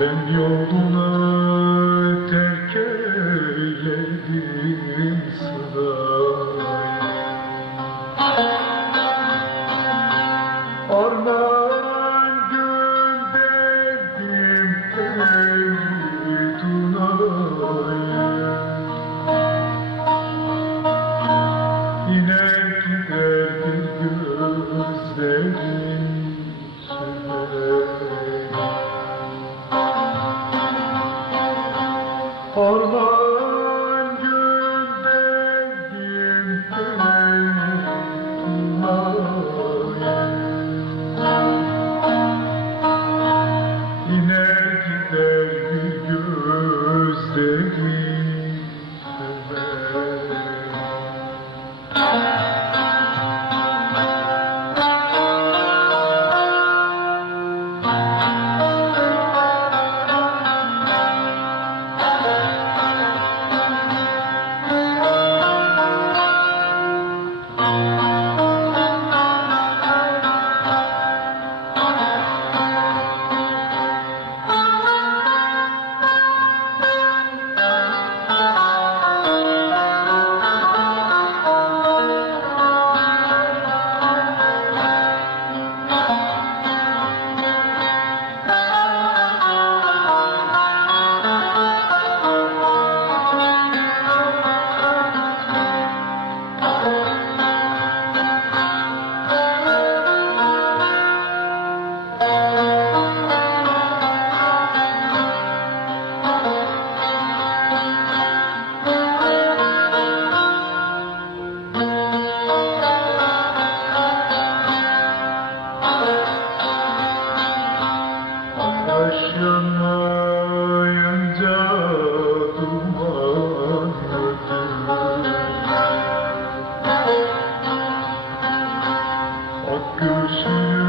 Ben yoluna terk eyledim sırayı Armağan Cause you